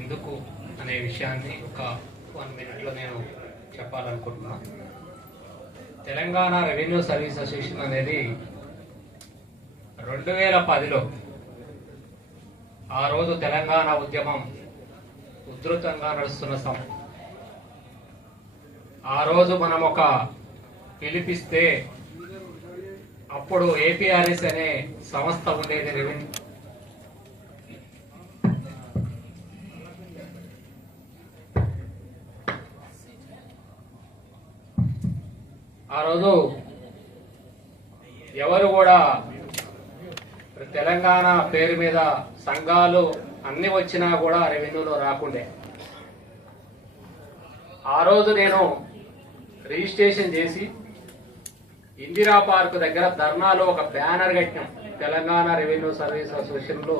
ఎందుకు అనే విషయాన్ని ఒక వన్ మినిట్లో నేను చెప్పాలనుకుంటున్నా. తెలంగాణ రెవెన్యూ సర్వీస్ అసోసియేషన్ అనేది రెండు వేల పదిలో ఆ రోజు తెలంగాణ ఉద్యమం ఉధృతంగా నడుస్తున్న సం ఆ రోజు మనం ఒక పిలిపిస్తే అప్పుడు ఏపీఆర్ఎస్ అనే సంస్థ ఉండేది రెవెన్యూ ఆ రోజు ఎవరు కూడా తెలంగాణ పేరు మీద సంఘాలు అన్ని వచ్చినా కూడా రెవెన్యూలో రాకుండే. ఆ రోజు నేను రిజిస్ట్రేషన్ చేసి ఇందిరా పార్క్ దగ్గర ధర్నాలో ఒక బ్యానర్ కట్టినాం. తెలంగాణ రెవెన్యూ సర్వీస్ అసోసియేషన్లో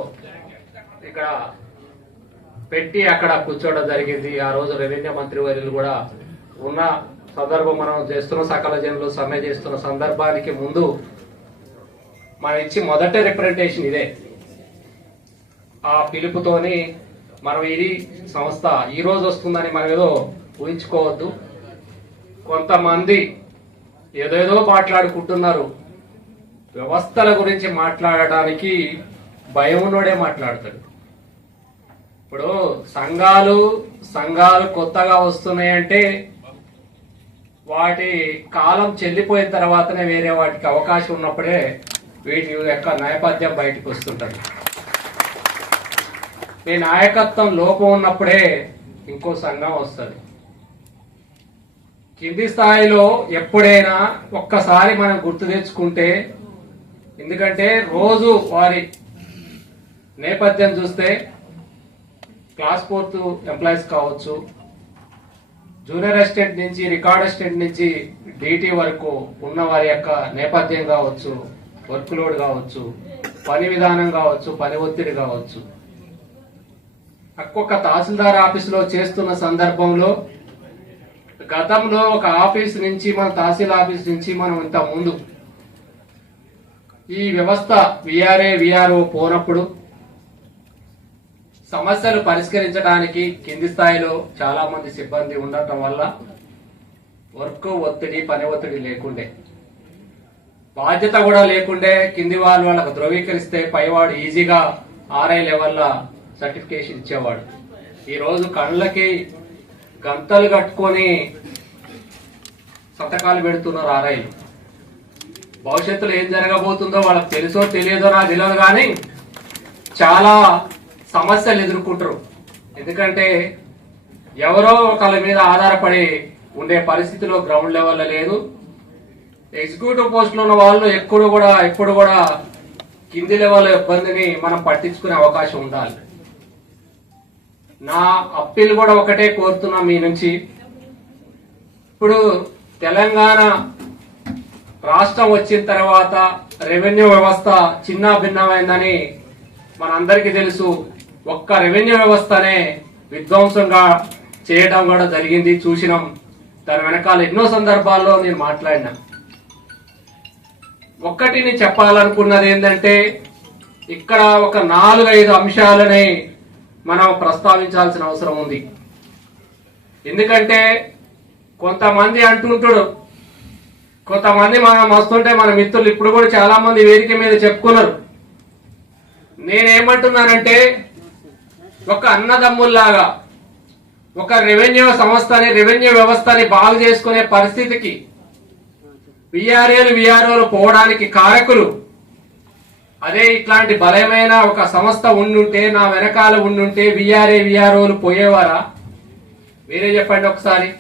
ఇక్కడ పెట్టి అక్కడ కూర్చోవడం జరిగింది. ఆ రోజు రెవెన్యూ మంత్రి వర్యులు కూడా ఉన్న సందర్భం మనం చేస్తున్న సకల జనులు సమ్మె చేస్తున్న సందర్భానికి ముందు మనం ఇచ్చి మొదటి రిప్రజెంటేషన్ ఇదే. ఆ పిలుపుతోని మనం ఇది సంస్థ ఈ రోజు వస్తుందని మనం ఏదో ఊహించుకోవద్దు. కొంతమంది ఏదేదో మాట్లాడుకుంటున్నారు. వ్యవస్థల గురించి మాట్లాడటానికి భయం ఉన్నోడే మాట్లాడతాడు. ఇప్పుడు సంఘాలు సంఘాలు కొత్తగా వస్తున్నాయంటే వాటి కాలం చెల్లిపోయిన తర్వాతనే వేరే వాటికి అవకాశం ఉన్నప్పుడే వీటి యొక్క నేపథ్యం బయటకు వస్తుంటుంది. ఈ నాయకత్వం లోపం ఉన్నప్పుడే ఇంకో సంఘం వస్తుంది. కింది స్థాయిలో ఎప్పుడైనా ఒక్కసారి మనం గుర్తు తెచ్చుకుంటే ఎందుకంటే రోజు వారి నేపథ్యం చూస్తే క్లాస్ ఫోర్త్ ఎంప్లాయీస్ కావచ్చు జూనియర్ అసిస్టెంట్ నుంచి రికార్డ్ అసిస్టెంట్ నుంచి డీటీ వరకు ఉన్న వారి యొక్క నేపథ్యం కావచ్చు వర్క్ లోడ్ కావచ్చు పని విధానం కావచ్చు పని ఒత్తిడి కావచ్చు. ఒక్కొక్క తహసీల్దార్ ఆఫీసులో చేస్తున్న సందర్భంలో గతంలో ఒక ఆఫీస్ నుంచి మన తహసీల్ ఆఫీస్ నుంచి మనం ఇంత ముందు ఈ వ్యవస్థ విఆర్ఏ విఆర్ఓ పోనప్పుడు సమస్యలు పరిష్కరించడానికి కింది స్థాయిలో చాలా మంది సిబ్బంది ఉండటం వల్ల వర్క్ ఒత్తిడి పని ఒత్తిడి లేకుండే. బాధ్యత కూడా లేకుండే కింది వాళ్ళు వాళ్ళకు ధృవీకరిస్తే పైవాడు ఈజీగా ఆర్ఐ లెవెల్ల సర్టిఫికేషన్ ఇచ్చేవాడు. ఈరోజు కళ్ళకి గంతలు కట్టుకొని సంతకాలు పెడుతున్నారు ఆర్ఐలు. భవిష్యత్తులో ఏం జరగబోతుందో వాళ్ళకి తెలుసో తెలియదో నాకు తెలియదు కానీ చాలా సమస్యలు ఎదుర్కొంటారు. ఎందుకంటే ఎవరో ఒకళ్ళ మీద ఆధారపడి ఉండే పరిస్థితిలో గ్రౌండ్ లెవెల్లో లేదు. ఎగ్జిక్యూటివ్ పోస్టులో ఉన్న వాళ్ళు ఎప్పుడు కూడా ఎప్పుడు కూడా కింది లెవెల్ ఇబ్బందిని మనం పట్టించుకునే అవకాశం ఉండాలి. నా అప్పీల్ కూడా ఒకటే కోరుతున్నా మీ నుంచి. ఇప్పుడు తెలంగాణ రాష్ట్రం వచ్చిన తర్వాత రెవెన్యూ వ్యవస్థ చిన్న భిన్నమైందని మనందరికీ తెలుసు. ఒక్క రెవెన్యూ వ్యవస్థనే విధ్వంసంగా చేయడం కూడా జరిగింది. చూసినాం. దాని వెనకాల ఎన్నో సందర్భాల్లో నేను మాట్లాడినా. ఒక్కటి నేను చెప్పాలనుకున్నది ఏంటంటే ఇక్కడ ఒక నాలుగైదు అంశాలని మనం ప్రస్తావించాల్సిన అవసరం ఉంది. ఎందుకంటే కొంతమంది అంటుంటాడు కొంతమంది మనం వస్తుంటే మన మిత్రులు ఇప్పుడు కూడా చాలామంది వేదిక మీద చెప్పుకున్నారు. నేనేమంటున్నానంటే ఒక అన్నదమ్ముల్లాగా ఒక రెవెన్యూ సంస్థని రెవెన్యూ వ్యవస్థని బాగు చేసుకునే పరిస్థితికి విఆర్ఏలు విఆర్ఓలు పోవడానికి కారకులు. అదే ఇట్లాంటి బలమైన ఒక సంస్థ ఉండుంటే నా వెనకాల ఉండుంటే విఆర్ఏ విఆర్ఓలు పోయేవారా? మీరే చెప్పండి ఒకసారి.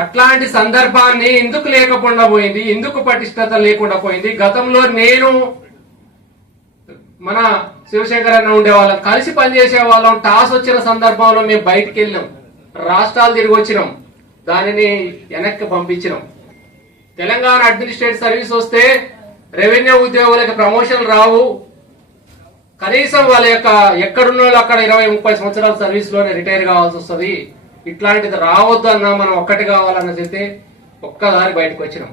అట్లాంటి సందర్భాన్ని ఎందుకు లేకుండా పోయింది ఎందుకు పటిష్టత లేకుండా పోయింది? గతంలో నేను మన శివశంకర్ అన్న ఉండేవాళ్ళం. కలిసి పనిచేసే వాళ్ళం. టాస్ వచ్చిన సందర్భంలో మేము బయటికి వెళ్ళినాం. రాష్ట్రాలు తిరిగి వచ్చినాం. దానిని వెనక్కి పంపించినాం. తెలంగాణ అడ్మినిస్ట్రేటివ్ సర్వీస్ వస్తే రెవెన్యూ ఉద్యోగులకు ప్రమోషన్ రావు. కనీసం వాళ్ళ యొక్క ఎక్కడున్న వాళ్ళు అక్కడ ఇరవై ముప్పై సంవత్సరాల సర్వీస్లోనే రిటైర్ కావాల్సి వస్తుంది. ఇట్లాంటిది రావద్దు అన్న మనం ఒక్కటి కావాలన్న చెప్తే ఒక్కసారి బయటకు వచ్చినాం.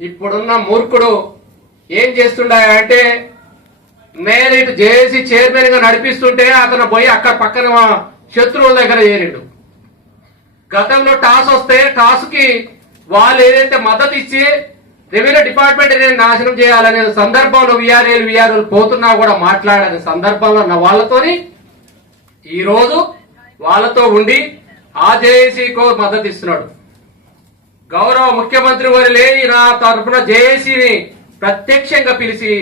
ఇప్పుడున్న మూర్ఖుడు ఏం చేస్తుండే అంటే నేను ఇటు జేఏసీ చైర్మన్గా నడిపిస్తుంటే అతను పోయి అక్కడ పక్కన శత్రువుల దగ్గర చేరిండు. గతంలో టాస్ వస్తే టాస్కి వాళ్ళు ఏదైతే మద్దతు ఇచ్చి రెవెన్యూ డిపార్ట్మెంట్ నేను నాశనం చేయాలనే సందర్భంలో విఆర్ఏలు విఆర్ఏలు పోతున్నా కూడా మాట్లాడని సందర్భంలో ఉన్న వాళ్ళతోని ఈ రోజు వాళ్ళతో ఉండి ఆ జేఏసీకో మద్దతు ఇస్తున్నాడు. గౌరవ ముఖ్యమంత్రి వారిలే నా తరఫున జేఏసీని ప్రత్యక్షంగా పిలిచి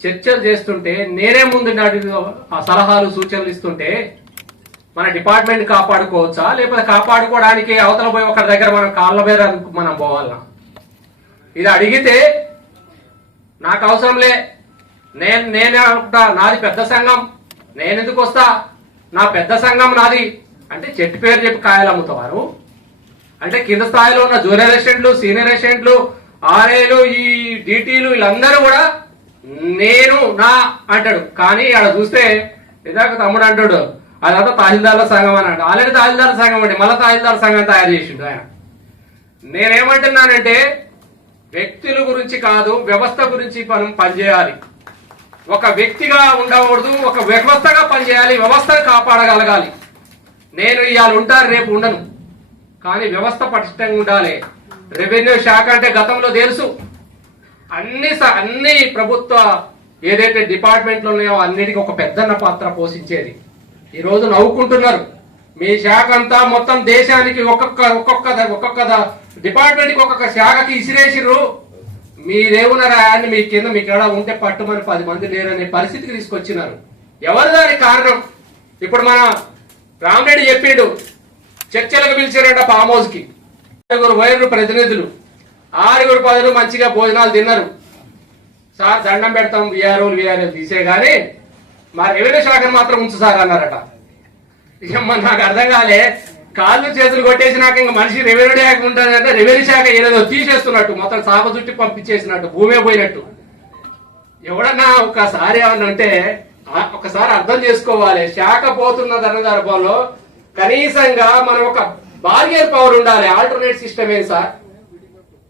చర్చలు చేస్తుంటే నేనే ముందు నాటి ఆ సలహాలు సూచనలు ఇస్తుంటే మన డిపార్ట్మెంట్ కాపాడుకోవచ్చా? లేకపోతే కాపాడుకోవడానికి అవతల పోయి ఒకరి దగ్గర మనం కాళ్ళ మీద మనం పోవాలనా ఇది అడిగితే నాకు అవసరంలే నేను నేనే అనుకుంటా నాది పెద్ద సంఘం. నేను ఎందుకు వస్తా? నా పెద్ద సంఘం నాది. అంటే చెట్టు పేరు చెప్పి కాయలు అమ్ముతావారు అంటే కింద స్థాయిలో ఉన్న జూనియర్ రెసిడెంట్లు సీనియర్ రెసిడెంట్లు ఆర్ఏలు ఈ డిటీలు వీళ్ళందరూ కూడా నేను నా అంటాడు. కానీ ఆడ చూస్తే ఇదాక తమ్ముడు అంటాడు. అదంతా తహసీల్దార్ల సంఘం అని అంటే ఆల్రెడీ తహసీల్దార్ల సంఘం అండి మళ్ళీ తహసీల్దార్ సంఘం తయారు చేసిండు ఆయన. నేనేమంటున్నానంటే వ్యక్తుల గురించి కాదు వ్యవస్థ గురించి మనం పనిచేయాలి. ఒక వ్యక్తిగా ఉండకూడదు ఒక వ్యవస్థగా పనిచేయాలి వ్యవస్థను కాపాడగలగాలి. నేను ఇవాళ ఉంటాను రేపు ఉండను. కానీ వ్యవస్థ పటిష్టంగా ఉండాలి. రెవెన్యూ శాఖ అంటే గతంలో తెలుసు. అన్ని స- అన్ని ప్రభుత్వ ఏదైతే డిపార్ట్మెంట్లు ఉన్నాయో అన్నిటికీ ఒక పెద్దన్న పాత్ర పోషించేది. ఈరోజు నవ్వుకుంటున్నారు. మీ శాఖ అంతా మొత్తం దేశానికి ఒక్కొక్క ఒక్కొక్క ఒక్కొక్క డిపార్ట్మెంట్కి ఒక్కొక్క శాఖకి ఇసిరేసిర్రు. మీరేమున్నారా అని మీ కింద మీకు ఎక్కడ ఉంటే పట్టుమని పది మంది లేరనే పరిస్థితికి తీసుకొచ్చినారు. ఎవరు దానికి కారణం? ఇప్పుడు మన రామరెడ్డి చెప్పిండు. చర్చలకు పిలిచారట ఫామ్ హౌస్కి వైరు ప్రతినిధులు. ఆరుగురు పదులు మంచిగా భోజనాలు తిన్నారు. సార్ దండం పెడతాం విఆర్ఓలు విఆర్ఎల్ తీసే గానీ మా రెవెన్యూ శాఖను మాత్రం ఉంచు సార్ అన్నారట. ఏమన్నా మరి నాకు అర్థం కాలే. కాళ్ళు చేతులు కొట్టేసినాక ఇంకా మనిషి రెవెన్యూ శాఖ ఉంటుందంటే రెవెన్యూ శాఖ ఏదో తీసేస్తున్నట్టు మొత్తం సాప చుట్టి పంపించేసినట్టు భూమే పోయినట్టు. ఎవడన్నా ఒకసారి ఏమన్నా అంటే ఒకసారి అర్థం చేసుకోవాలి. శాఖ పోతున్న ధనగర్భంలో కనీసంగా మనం ఒక బార్గెన్ పవర్ ఉండాలి. ఆల్టర్నేట్ సిస్టమ్ ఏంటి సార్?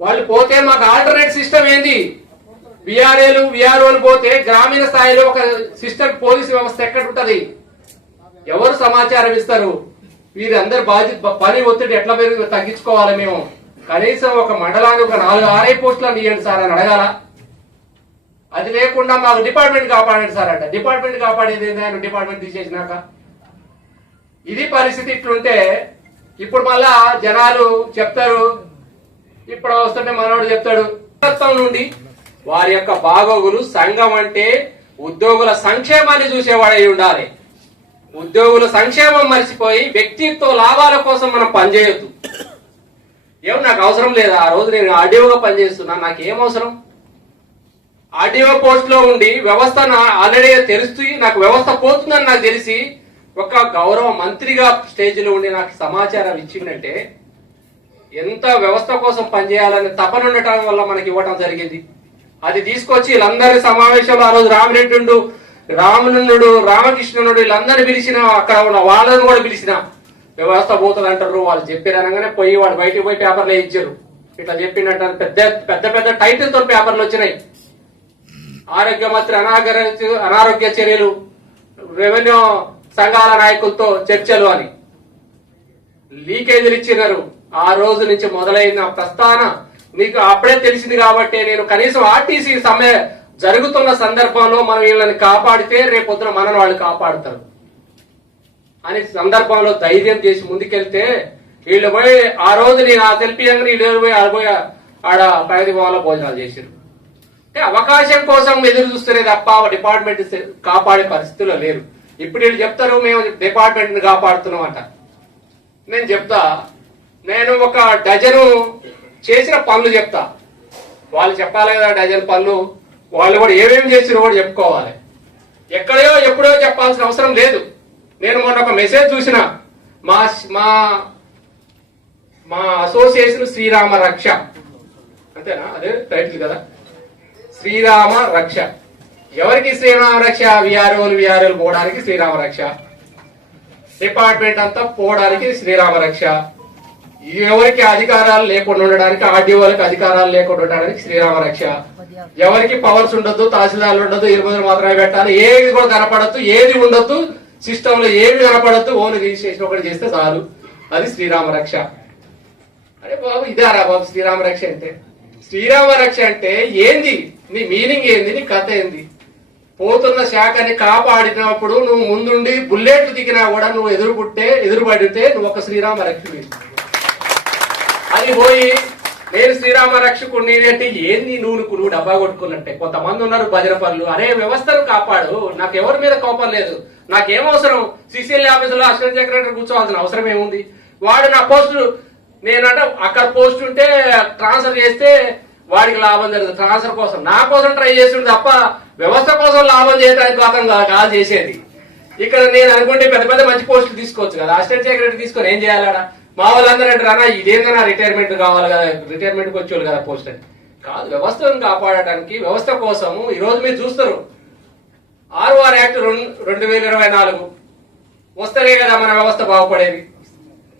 వాళ్ళు పోతే మాకు ఆల్టర్నేట్ సిస్టమ్ ఏంది? విఆర్ఏలు విఆర్ఓలు పోతే గ్రామీణ స్థాయిలో ఒక సిస్టమ్ పోలీసు వ్యవస్థ ఎక్కడ ఉంటది ఎవరు సమాచారం ఇస్తారు? వీరందరు బాధ్యత పని ఒత్తిడి ఎట్లా పెరుగు తగ్గించుకోవాలి మేము? కనీసం ఒక మండలానికి ఒక నాలుగు ఆర్ఐ పోస్టులను ఇవ్వండి సార్ అని అడగాల. అది లేకుండా మాకు డిపార్ట్మెంట్ కాపాడండి సార్ అంట. డిపార్ట్మెంట్ కాపాడేది ఏంది? ఆయన డిపార్ట్మెంట్ తీసేసినాక. ఇది పరిస్థితి ఇట్లుంటే ఇప్పుడు మళ్ళా జనాలు చెప్తారు ఇప్పుడు వస్తుంటే మనోడు చెప్తాడు. నుండి వారి యొక్క బాగోగులు సంఘం అంటే ఉద్యోగుల సంక్షేమాన్ని చూసేవాడై ఉండాలి. ఉద్యోగుల సంక్షేమం మర్చిపోయి వ్యక్తిత్వ లాభాల కోసం మనం పనిచేయొద్దు. ఏం నాకు అవసరం లేదా ఆ రోజు నేను ఆర్డీఓగా పనిచేస్తున్నా నాకు ఏం అవసరం? ఆర్డీఓ పోస్ట్లో ఉండి వ్యవస్థ ఆల్రెడీ తెలుస్తూ నాకు వ్యవస్థ పోతుందని నాకు తెలిసి ఒక గౌరవ మంత్రిగా స్టేజ్లో ఉండి నాకు సమాచారం ఇచ్చిందంటే ఎంత వ్యవస్థ కోసం పనిచేయాలని తపన ఉండటం వల్ల మనకి ఇవ్వటం జరిగింది. అది తీసుకొచ్చి వీళ్ళందరి సమావేశంలో ఆ రోజు రామిరెడ్డి రామనుడు రామకృష్ణనుడు వీళ్ళందరినీ పిలిచిన అక్కడ ఉన్న వాళ్ళని కూడా పిలిచిన వ్యవస్థ పోతుంది అంటారు. వాళ్ళు చెప్పారు అనగానే పోయి వాడు బయటకు పోయి పేపర్లు ఇచ్చారు. ఇట్లా చెప్పిండంటారు పెద్ద పెద్ద పెద్ద టైటిల్తో పేపర్లు వచ్చినాయి. ఆరోగ్య మంత్రి అనాగర అనారోగ్య చర్యలు రెవెన్యూ సంఘాల నాయకులతో చర్చలు అని. లీకేజీలు ఇచ్చినారు. ఆ రోజు నుంచి మొదలైన ప్రస్థాన మీకు అప్పుడే తెలిసింది కాబట్టి నేను కనీసం ఆర్టీసీ సమ్మె జరుగుతున్న సందర్భంలో మనం వీళ్ళని కాపాడితే రేపొద్దున మనని వాళ్ళు కాపాడుతారు. అని సందర్భంలో ధైర్యం చేసి ముందుకెళ్తే వీళ్ళు పోయి ఆ రోజు నేను ఆ తెలిపియంగా వీళ్ళు పోయి ఆడ పోయి ఆడ ప్రగతి భవన్లో భోజనాలు చేశారు. అంటే అవకాశం కోసం ఎదురు చూస్తేనే తప్ప డిపార్ట్మెంట్ కాపాడే పరిస్థితుల్లో లేరు. ఇప్పుడు వీళ్ళు చెప్తారు మేము డిపార్ట్మెంట్ని కాపాడుతున్నాం అంట. నేను చెప్తా నేను ఒక డజను చేసిన పనులు చెప్తా. వాళ్ళు చెప్పాలి కదా డజన్ పనులు వాళ్ళు కూడా ఏమేమి చేసినా కూడా చెప్పుకోవాలి. ఎక్కడో ఎప్పుడో చెప్పాల్సిన అవసరం లేదు. నేను మొన్న ఒక మెసేజ్ చూసిన మా మా మా అసోసియేషన్ శ్రీరామ రక్ష. అంతేనా? అదే టైటిల్ కదా. శ్రీరామ రక్ష. ఎవరికి శ్రీరామ రక్ష? విఆర్ఓలు విఆర్ఓలు పోవడానికి శ్రీరామ రక్ష. డిపార్ట్మెంట్ అంతా పోవడానికి శ్రీరామ రక్ష. ఎవరికి అధికారాలు లేకుండా ఉండడానికి ఆర్డీఓలకు అధికారాలు లేకుండా ఉండడానికి శ్రీరామ రక్ష. ఎవరికి పవర్స్ ఉండొద్దు తహసీల్దార్లు ఉండదు ఇరవై మాత్రమే పెట్టాలి. ఏది కూడా కనపడద్దు ఏది ఉండొద్దు సిస్టమ్లో ఏమి కనపడద్దు ఓన్లీ రిజిస్ట్రేషన్ ఒకటి చేస్తే చాలు. అది శ్రీరామ రక్ష. అరే బాబు ఇదారా బాబు శ్రీరామ రక్ష అంటే. శ్రీరామ రక్ష అంటే ఏంది? నీ మీనింగ్ ఏంది? నీ కథ ఏంది? పోతున్న శాఖని కాపాడినప్పుడు నువ్వు ముందుండి బుల్లెట్లు దిగినా కూడా నువ్వు ఎదురు ఎదురుపడితే నువ్వు ఒక శ్రీరామ రక్షకుడి అది పోయి నేను శ్రీరామ రక్షకుడిని అంటే ఏంది నువ్వు నువ్వు డబ్బా కొట్టుకున్నట్టే కొంతమంది ఉన్నారు భజన పనులు అరే వ్యవస్థను కాపాడు నాకు ఎవరి మీద కోపం లేదు నాకేం అవసరం సిసిఎల్ ఆఫీసులో అసిస్టెంట్ సెక్రటరీ కూర్చోవాల్సిన అవసరం ఏముంది? వాడు నా పోస్టు నేనంట అక్కడ పోస్ట్ ఉంటే ట్రాన్స్ఫర్ చేస్తే వాడికి లాభం జరుగుతుంది ట్రాన్స్ఫర్ కోసం నా కోసం ట్రై చేస్తుండే తప్ప వ్యవస్థ కోసం లాభం చేయడానికి అతను కాదు చేసేది. ఇక్కడ నేను అనుకుంటే పెద్ద పెద్ద మంచి పోస్టులు తీసుకోవచ్చు కదా. అసిస్టెంట్ సెక్రటరీ తీసుకొని ఏం చేయాలడా? మా వాళ్ళందరూ అంటారు అన్న ఇదేందన్నా రిటైర్మెంట్ కావాలి కదా రిటైర్మెంట్కి వచ్చేవాళ్ళు కదా పోస్ట్ అని. కాదు వ్యవస్థను కాపాడటానికి వ్యవస్థ కోసము ఈ రోజు మీరు చూస్తారు. ఆర్ఓఆర్ యాక్ట్ రెండు రెండు వేల ఇరవై నాలుగు. వస్తేనే కదా మన వ్యవస్థ బాగుపడేది.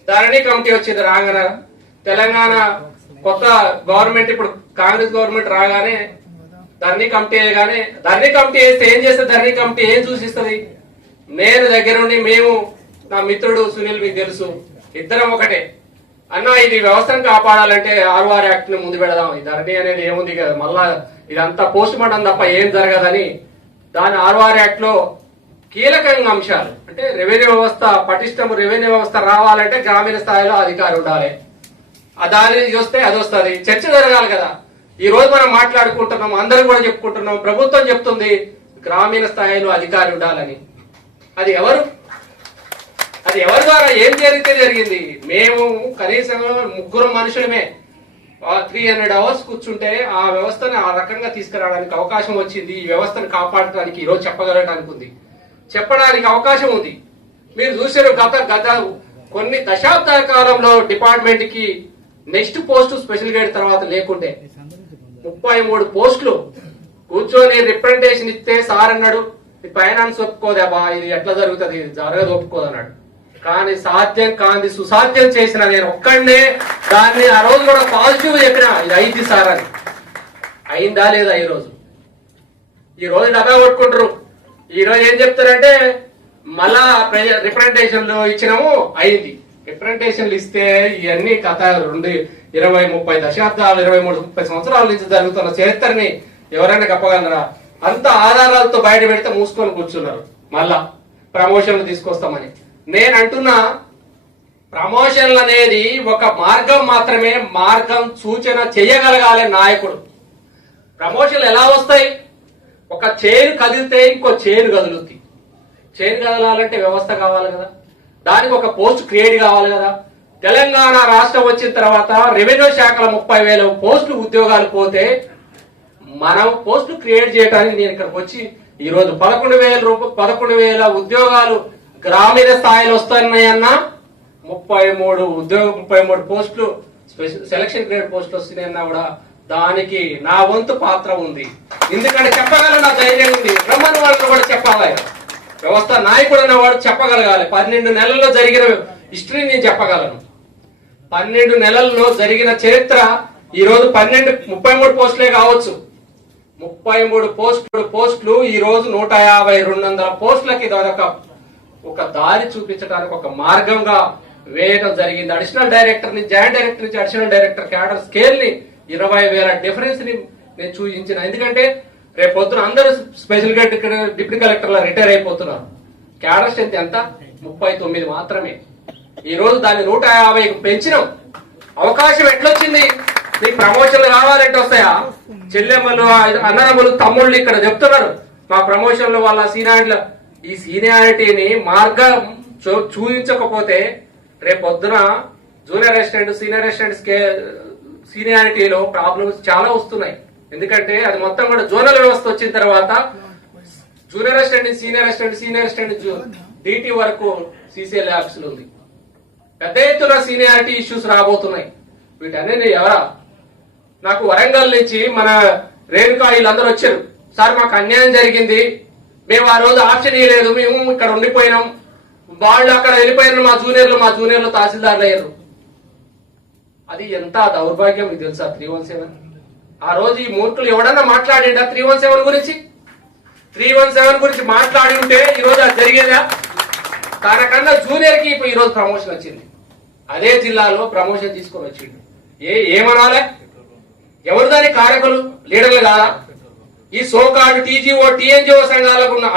ధరణి కమిటీ వచ్చింది రాగానే తెలంగాణ కొత్త గవర్నమెంట్ ఇప్పుడు కాంగ్రెస్ గవర్నమెంట్ రాగానే ధరణి కమిటీ అయ్యగానే ధరణి కమిటీ వేస్తే ఏం చేస్తే ధరణి కమిటీ ఏం సూచిస్తుంది నేను దగ్గరుండి మేము నా మిత్రుడు సునీల్ మీకు తెలుసు. ఇద్దరం ఒకటే. అన్న ఇది వ్యవస్థను కాపాడాలంటే ఆర్ఆర్ యాక్ట్ను ముందు పెడదాం. ఈ ధరణి అనేది ఏముంది కదా? మళ్ళా ఇదంతా పోస్ట్ మార్టం తప్ప ఏం జరగదని. దాని ఆర్ఆర్ యాక్ట్లో కీలకంగా అంశాలు. అంటే రెవెన్యూ వ్యవస్థ పటిష్టం రెవెన్యూ వ్యవస్థ రావాలంటే గ్రామీణ స్థాయిలో అధికారి ఉండాలి. ఆ దాని చూస్తే అది వస్తుంది. చర్చ జరగాలి కదా. ఈ రోజు మనం మాట్లాడుకుంటున్నాం అందరూ కూడా చెప్పుకుంటున్నాం ప్రభుత్వం చెప్తుంది గ్రామీణ స్థాయిలో అధికారి ఉండాలని. అది ఎవరు? అది ఎవరి ద్వారా? ఏం జరిగితే జరిగింది? మేము కనీసం ముగ్గురు మనుషులమే. త్రీ హండ్రెడ్ అవర్స్ కూర్చుంటే ఆ వ్యవస్థను ఆ రకంగా తీసుకురావడానికి అవకాశం వచ్చింది. ఈ వ్యవస్థను కాపాడటానికి ఈరోజు రోజు చెప్పగలడానికి ఉంది. చెప్పడానికి అవకాశం ఉంది. మీరు చూసారు గత గత కొన్ని దశాబ్దాల కాలంలో డిపార్ట్మెంట్కి నెక్స్ట్ పోస్ట్ స్పెషల్ గైడ్ తర్వాత లేకుండే. ముప్పై మూడు పోస్టులు. కూర్చొని రిప్రజెంటేషన్ ఇస్తే సార్ అన్నాడు ఫైనాన్స్ ఫైనాన్స్ ఒప్పుకోదేబా ఇది ఎట్లా జరుగుతుంది? ఇది జరగదు ఒప్పుకోదన్నాడు కానీ సాధ్యం కాంది సుసాధ్యం చేసిన నేను ఒక్కడనే దాన్ని ఆ రోజు కూడా పాజిటివ్ చెప్పిన ఇది అయింది సార్ అని. అయిందా లేదా ఈ రోజు? ఈ రోజు డబ్బా కొట్టుకుంటారు. ఈ రోజు ఏం చెప్తారంటే మళ్ళా రిప్రజెంటేషన్లు ఇచ్చినాము అయింది. రిప్రజెంటేషన్లు ఇస్తే ఇవన్నీ కథ రెండు ఇరవై ముప్పై దశాబ్దాలు ఇరవై మూడు ముప్పై సంవత్సరాల నుంచి జరుగుతున్న చరిత్రని ఎవరైనా చెప్పగలరా? అంత ఆధారాలతో బయట పెడితే మూసుకొని కూర్చున్నారు. మళ్ళా ప్రమోషన్లు తీసుకొస్తామని. నేను అంటున్నా ప్రమోషన్లు అనేది ఒక మార్గం మాత్రమే మార్గం సూచన చేయగలగాలి నాయకుడు. ప్రమోషన్లు ఎలా వస్తాయి? ఒక చైన్ కదిలితే ఇంకో చైన్ కదులుద్ది. చైన్ కదలాలంటే వ్యవస్థ కావాలి కదా. దానికి ఒక పోస్ట్ క్రియేట్ కావాలి కదా. తెలంగాణ రాష్ట్రం వచ్చిన తర్వాత రెవెన్యూ శాఖల ముప్పై వేల పోస్టులు ఉద్యోగాలు పోతే మనం పోస్టులు క్రియేట్ చేయడానికి నేను ఇక్కడికి వచ్చి ఈ రోజు పదకొండు వేల రూపాయలు పదకొండు వేల ఉద్యోగాలు గ్రామీణ స్థాయిలో వస్తున్నాయన్నా ముప్పై మూడు ఉద్యోగ ముప్పై మూడు పోస్టులు సెలక్షన్ గ్రేడ్ పోస్టులు వస్తున్నాయన్నా కూడా దానికి నా వంతు పాత్ర ఉంది. ఎందుకంటే చెప్పగలను నా ధైర్యం ఉంది. బ్రహ్మను వాళ్ళు కూడా చెప్పాలి. వ్యవస్థ నాయకుడు అన్నవాడు చెప్పగలగాలి. పన్నెండు నెలల్లో జరిగిన హిస్టరీ నేను చెప్పగలను. పన్నెండు నెలల్లో జరిగిన చరిత్ర ఈ రోజు పన్నెండు ముప్పై మూడు పోస్టులే కావచ్చు. ముప్పై మూడు పోస్టులు పోస్టులు ఈ రోజు నూట యాభై రెండు వందల పోస్టులకి ఇది ఒక దారి చూపించడానికి ఒక మార్గంగా వేయడం జరిగింది. అడిషనల్ డైరెక్టర్ని జాయింట్ డైరెక్టర్ నుంచి అడిషనల్ డైరెక్టర్ క్యాడర్ స్కేల్ని ఇరవై వేల డిఫరెన్స్ని నేను చూపించిన. ఎందుకంటే రేపు పొద్దున అందరూ స్పెషల్గా డిప్యూటీ కలెక్టర్ల రిటైర్ అయిపోతున్నారు. క్యాడర్ స్ట్రెంత్ ఎంత? ముప్పై తొమ్మిది మాత్రమే. ఈ రోజు దాన్ని నూట యాభైకి పెంచినాం. అవకాశం ఎట్లొచ్చింది? నీకు ప్రమోషన్లు కావాలంటే వస్తాయా? చెల్లెమ్మలు అన్నదమ్ములు తమ్ముళ్ళు ఇక్కడ చెప్తున్నారు. మా ప్రమోషన్లు వాళ్ళ సీనియారిటీ ఈ సీనియారిటీని మార్గం చూ- చూపించకపోతే రేపు పొద్దున జూనియర్ అసిస్టెంట్ సీనియర్ అసిస్టెంట్ సీనియారిటీలో ప్రాబ్లమ్స్ చాలా వస్తున్నాయి. ఎందుకంటే అది మొత్తం కూడా జోనల్ వ్యవస్థ వచ్చిన తర్వాత junior assistant senior assistant senior assistant DT వరకు సిసిఎల్ యాప్స్ ఉంది. పెద్ద ఎత్తున సీనియారిటీ ఇష్యూస్ రాబోతున్నాయి. వీటన్నీ ఎవరా? నాకు వరంగల్ నుంచి మన రేణుకా వీళ్ళందరూ వచ్చారు. సార్ మాకు అన్యాయం జరిగింది. మేము ఆ రోజు ఆప్షన్ ఇవ్వలేదు మేము ఇక్కడ ఉండిపోయినాం. వాళ్ళు అక్కడ వెళ్ళిపోయారు మా జూనియర్లు మా జూనియర్లు తహసీల్దార్లు అయ్యారు అది ఎంత దౌర్భాగ్యం మీకు తెలుసా? Three one seven? ఆ రోజు ఈ మూర్ఖులు ఎవడన్నా మాట్లాడిండా త్రీ వన్ సెవెన్ గురించి? త్రీ వన్ సెవెన్ గురించి మాట్లాడి ఉంటే ఈ రోజు అది జరిగేదా? తనకన్నా జూనియర్కి ఇప్పుడు ఈ రోజు ప్రమోషన్ వచ్చింది. అదే జిల్లాలో ప్రమోషన్ తీసుకొని వచ్చిండు. ఏ ఏమనాలే? ఎవరు దాని కారకులు? లీడర్లు కాదా? ఈ సోకాడు టీజీఓ టీఎన్జిఓ సంఘాలకు ఉన్న-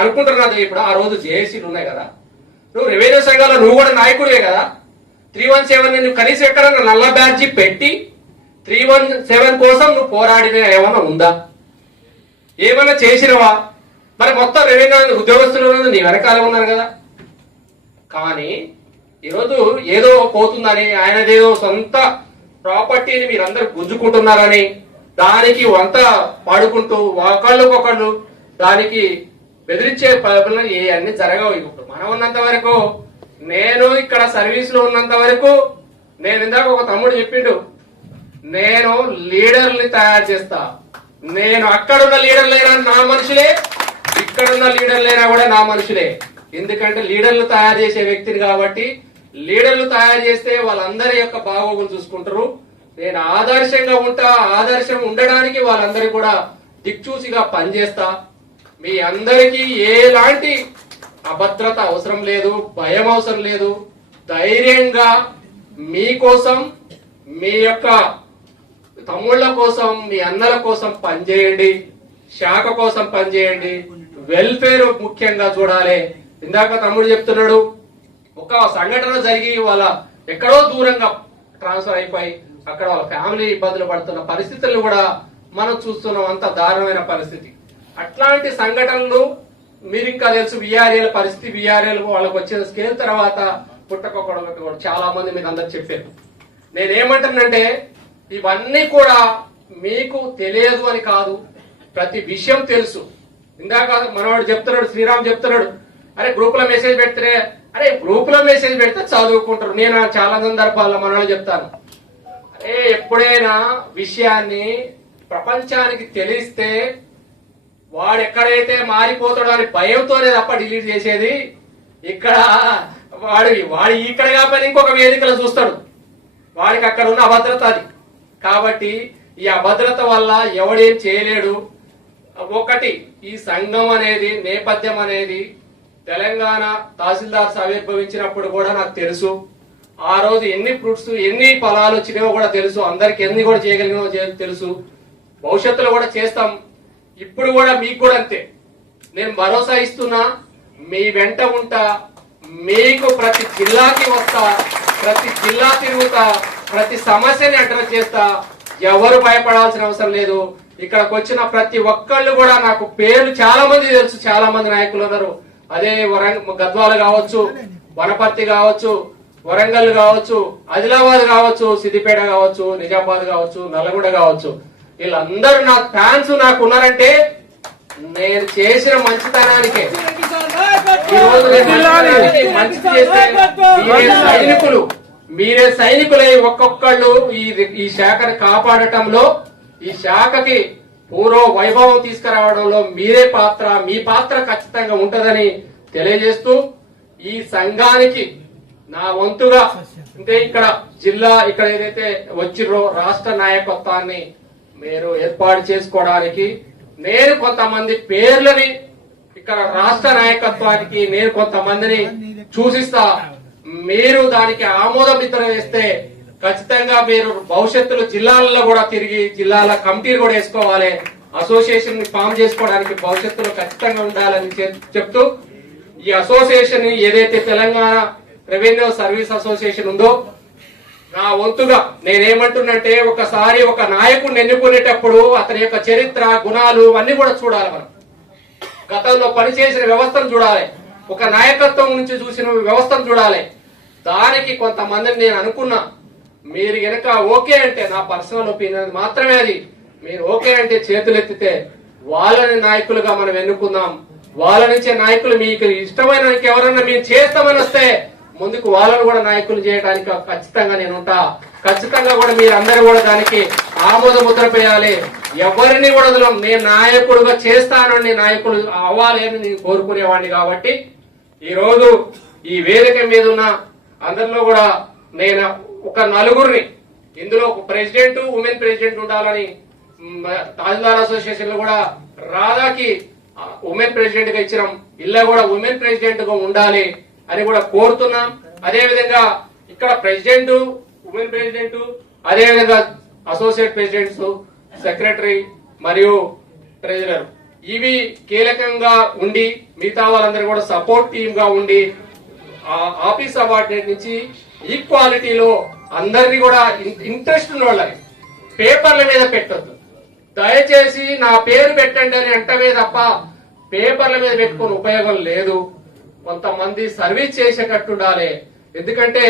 ఇప్పుడు ఆ రోజు జేఏసీలు ఉన్నాయి కదా. నువ్వు రెవెన్యూ సంఘాల్లో నువ్వు కూడా నాయకుడివే కదా. త్రీ వన్ సెవెన్ నువ్వు కనీసం ఎక్కడన్నా నల్ల బ్యాడ్జి పెట్టి త్రీ వన్ సెవెన్ కోసం నువ్వు పోరాడిన ఏమన్నా ఉందా? ఏమైనా చేసినవా? మరి మొత్తం రెవెన్యూ ఉద్యోగస్తులు నీ వెనకాల ఉన్నారు కదా. కానీ ఈరోజు ఏదో పోతుందని ఆయనదేదో సొంత ప్రాపర్టీని మీరందరూ గుంజుకుంటున్నారని దానికి వంత పాడుకుంటూ ఒకళ్ళకొకళ్ళు దానికి బెదిరించే పదవులు ఏ అన్ని జరగవు ఇప్పుడు. మనం ఉన్నంత వరకు నేను ఇక్కడ సర్వీస్లో ఉన్నంత వరకు నేను ఇందాక ఒక తమ్ముడు చెప్పిండు నేను లీడర్ని తయారు చేస్తా. నేను అక్కడున్న లీడర్లైనా నా మనుషులే ఇక్కడున్న లీడర్లైనా కూడా నా మనుషులే. ఎందుకంటే లీడర్లు తయారు చేసే వ్యక్తిని కాబట్టి లీడర్లు తయారు చేస్తే వాళ్ళందరి యొక్క బాగోగులు చూసుకుంటారు. నేను ఆదర్శంగా ఉంటా ఆదర్శం ఉండడానికి వాళ్ళందరికీ కూడా దిక్చూసిగా పనిచేస్తా. మీ అందరికీ ఎలాంటి అభద్రత అవసరం లేదు భయం అవసరం లేదు. ధైర్యంగా మీకోసం మీ యొక్క తమ్ముళ్ళ కోసం మీ అన్నల కోసం పనిచేయండి. శాఖ కోసం పనిచేయండి. వెల్ఫేర్ ముఖ్యంగా చూడాలి. ఇందాక తమ్ముడు చెప్తున్నాడు ఒక సంఘటన జరిగి వాళ్ళ ఎక్కడో దూరంగా ట్రాన్స్ఫర్ అయిపోయి అక్కడ వాళ్ళ ఫ్యామిలీ ఇబ్బందులు పడుతున్న పరిస్థితులను కూడా మనం చూస్తున్నాం. అంత దారుణమైన పరిస్థితి. అట్లాంటి సంఘటనలు మీరు ఇంకా తెలుసు విఆర్ఏల పరిస్థితి విఆర్ఏలు వాళ్ళకి వచ్చిన స్కేల్ తర్వాత పుట్టకొకడు చాలా మంది మీకు అందరు చెప్పారు. నేనేమంటానంటే ఇవన్నీ కూడా మీకు తెలియదు అని కాదు ప్రతి విషయం తెలుసు. ఇందాక మనవాడు చెప్తున్నాడు శ్రీరామ్ చెప్తున్నాడు. అరే గ్రూప్లో మెసేజ్ పెడితే అరే గ్రూప్ మెసేజ్ పెడితే చదువుకుంటారు. నేను చాలా సందర్భాల్లో మనవాళ్ళు చెప్తాను. ఎప్పుడైనా విషయాన్ని ప్రపంచానికి తెలిస్తే వాడు ఎక్కడైతే మారిపోతాడో అని భయంతోనే తప్ప డిలీట్ చేసేది ఇక్కడ వాడు వాడు ఇక్కడ కాకపోయినా ఇంకొక వేదికలో చూస్తాడు. వాడికి అక్కడ ఉన్న అభద్రత అది. కాబట్టి ఈ అభద్రత వల్ల ఎవడేం చేయలేడు. ఒకటి ఈ సంఘం అనేది నేపథ్యం అనేది తెలంగాణ తహసీల్దార్స్ ఆవిర్భవించినప్పుడు కూడా నాకు తెలుసు. ఆ రోజు ఎన్ని ఫ్రూట్స్ ఎన్ని ఫలాలు వచ్చినాయో కూడా తెలుసు. అందరికి ఎన్ని కూడా చేయగలిగినో తెలుసు. భవిష్యత్తులో కూడా చేస్తాం. ఇప్పుడు కూడా మీకు కూడా అంతే. నేను భరోసా ఇస్తున్నా. మీ వెంట ఉంటా. మీకు ప్రతి జిల్లాకి వస్తా. ప్రతి జిల్లా తిరుగుతా. ప్రతి సమస్యని అడ్రస్ చేస్తా. ఎవరు భయపడాల్సిన అవసరం లేదు. ఇక్కడికి వచ్చిన ప్రతి ఒక్కళ్ళు కూడా నాకు పేర్లు చాలా మంది తెలుసు. చాలా మంది నాయకులు ఉన్నారు. అదే వరంగ గద్వాలు కావచ్చు వనపర్తి కావచ్చు వరంగల్ కావచ్చు ఆదిలాబాద్ కావచ్చు సిద్దిపేట కావచ్చు నిజామాబాద్ కావచ్చు నల్గొండ కావచ్చు. వీళ్ళందరూ నా ఫ్యాన్స్ నాకు ఉన్నారంటే నేను చేసిన మంచితనానికే. సైనికులు. మీరే సైనికులై ఒక్కొక్కళ్ళు ఈ ఈ శాఖను కాపాడటంలో ఈ శాఖకి పూర్వ వైభవం తీసుకురావడంలో మీరే పాత్ర మీ పాత్ర ఖచ్చితంగా ఉంటదని తెలియజేస్తూ ఈ సంఘానికి నా వంతుగా అంటే ఇక్కడ జిల్లా ఇక్కడ ఏదైతే వచ్చిర్రో రాష్ట్ర నాయకత్వాన్ని మీరు ఏర్పాటు చేసుకోవడానికి నేను కొంతమంది పేర్లని ఇక్కడ రాష్ట్ర నాయకత్వానికి నేను కొంతమందిని సూచిస్తా మీరు దానికి ఆమోద ముద్ర వేస్తే ఖచ్చితంగా మీరు భవిష్యత్తులో జిల్లాలలో కూడా తిరిగి జిల్లాల కమిటీలు కూడా వేసుకోవాలి. అసోసియేషన్ని ఫామ్ చేసుకోవడానికి భవిష్యత్తులో ఖచ్చితంగా ఉండాలని చెప్- చెప్తూ ఈ అసోసియేషన్ ఏదైతే తెలంగాణ రెవెన్యూ సర్వీస్ అసోసియేషన్ ఉందో నా వంతుగా నేనేమంటున్నంటే ఒకసారి ఒక నాయకుడిని ఎన్నుకునేటప్పుడు అతని యొక్క చరిత్ర గుణాలు అన్ని కూడా చూడాలి మనం. గతంలో పనిచేసిన వ్యవస్థను చూడాలి. ఒక నాయకత్వం నుంచి చూసిన వ్యవస్థను చూడాలి. దానికి కొంతమందిని నేను అనుకున్నా. మీరు గనక ఓకే అంటే నా పర్సనల్ ఒపీనియన్ మాత్రమే అది. మీరు ఓకే అంటే చేతులెత్తితే వాళ్ళని నాయకులుగా మనం ఎన్నుకుందాం. వాళ్ళ నుంచే నాయకులు మీకు ఇష్టమైన ఎవరన్నా మేము చేస్తామని వస్తే ముందుకు వాళ్ళను కూడా నాయకులు చేయడానికి ఖచ్చితంగా నేను ఉంటా ఖచ్చితంగా కూడా మీరు కూడా దానికి ఆమోద ముద్ర పేయాలి. ఎవరిని కూడా వదలం నేను నాయకుడుగా చేస్తానని నాయకుడు అవ్వాలి అని నేను కోరుకునేవాడిని కాబట్టి ఈరోజు ఈ వేదిక మీద ఉన్న అందరిలో కూడా నేను ఒక నలుగురిని ఇందులో ఒక ప్రెసిడెంట్ ఉమెన్ ప్రెసిడెంట్ ఉండాలని మ్, తహసీల్దార్ అసోసియేషన్లో కూడా రాధాకి ఉమెన్ ప్రెసిడెంట్గా ఇచ్చినాం. ఇలా కూడా ఉమెన్ ప్రెసిడెంట్గా ఉండాలి. అని కూడా కోరుతున్నాం. అదేవిధంగా ఇక్కడ ప్రెసిడెంట్ ఉమెన్ ప్రెసిడెంట్ అదేవిధంగా అసోసియేట్ ప్రెసిడెంట్స్ సెక్రటరీ మరియు ట్రెజరర్. ఇవి కీలకంగా ఉండి మిగతా వాళ్ళందరూ కూడా సపోర్ట్ టీమ్గా ఉండి ఆ ఆఫీస్ అవార్డినేట్ నుంచి ఈక్వాలిటీలో అందరినీ కూడా ఇంట్రెస్ట్ ఉన్న వాళ్ళని పేపర్ల మీద పెట్టొద్దు. దయచేసి నా పేరు పెట్టండి అని అంటవే తప్ప పేపర్ల మీద పెట్టుకుని ఉపయోగం లేదు. కొంతమంది సర్వీస్ చేసేటట్టు ఉండాలి ఎందుకంటే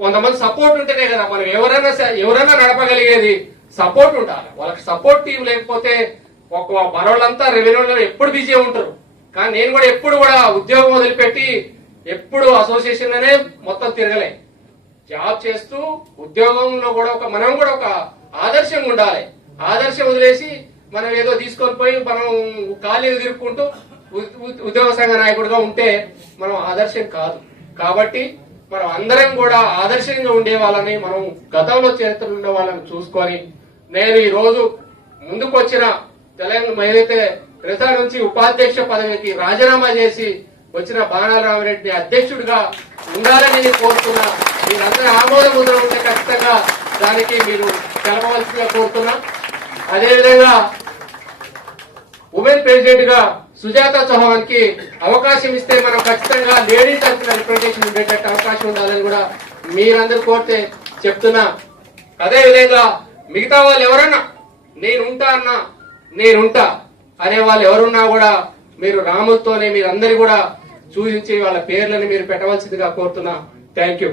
కొంతమంది సపోర్ట్ ఉంటేనే కదా మనం ఎవరైనా ఎవరైనా నడపగలిగేది సపోర్ట్ ఉండాలి. వాళ్ళకి సపోర్ట్ టీం లేకపోతే ఒక మనోళ్ళంతా రెవెన్యూలో ఎప్పుడు బిజీ ఉంటారు. కానీ నేను కూడా ఎప్పుడు కూడా ఉద్యోగం వదిలిపెట్టి ఎప్పుడు అసోసియేషన్లోనే మొత్తం తిరగలే. జాబ్ చేస్తూ ఉద్యోగంలో కూడా ఒక మనం కూడా ఒక ఆదర్శంగా ఉండాలి. ఆదర్శం వదిలేసి మనం ఏదో తీసుకొని పోయి మనం ఖాళీలు తిరుక్కుంటూ ఉద్యోగ సంఘ నాయకుడిగా ఉంటే మనం ఆదర్శం కాదు. కాబట్టి మనం అందరం కూడా ఆదర్శంగా ఉండే వాళ్ళని మనం గతంలో చరిత్రలో ఉండే వాళ్ళని చూసుకొని నేను ఈ రోజు ముందుకు వచ్చిన తెలంగాణ ఏదైతే రిసా నుంచి ఉపాధ్యక్ష పదవికి రాజీనామా చేసి వచ్చిన బాణారామరెడ్డి అధ్యక్షుడిగా ఉండాలని నేను కోరుతున్నా. మీరందరూ ఆమోద ముద్ర ఉంటే ఖచ్చితంగా దానికి మీరు తెలపవలసిందిగా కోరుతున్నా. అదేవిధంగా ఉమెన్ ప్రెసిడెంట్గా సుజాత చౌహాన్కి అవకాశం ఇస్తే మనం ఖచ్చితంగా లేడీ తరఫున రిప్రజెంటేషన్ ఉండేటట్టు అవకాశం ఉండాలని కూడా మీరందరూ కోరితే చెప్తున్నా. అదే విధంగా మిగతా వాళ్ళు ఎవరన్నా నేనుంటా అన్నా నేనుంటా అనే వాళ్ళు ఎవరున్నా కూడా మీరు రాములతోనే మీరందరి కూడా చూపించి వాళ్ళ పేర్లను మీరు పెట్టవలసిందిగా కోరుతున్నా. Thank you.